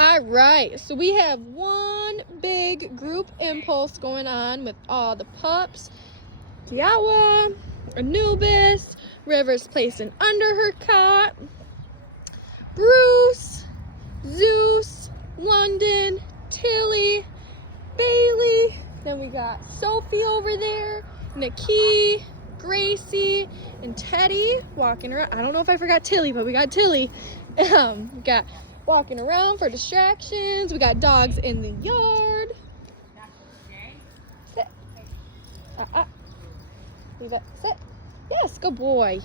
All right, so we have one big group impulse going on with all the pups. Diawa, Anubis, River's placing under her cot, Bruce, Zeus, London, Tilly, Bailey. Then we got Sophie over there, Nikki, Gracie, and Teddy walking around. I don't know if I forgot Tilly, but we got Tilly. We got walking around for distractions. We got dogs in the yard. Sit. Leave it. Sit. Yes, good boy.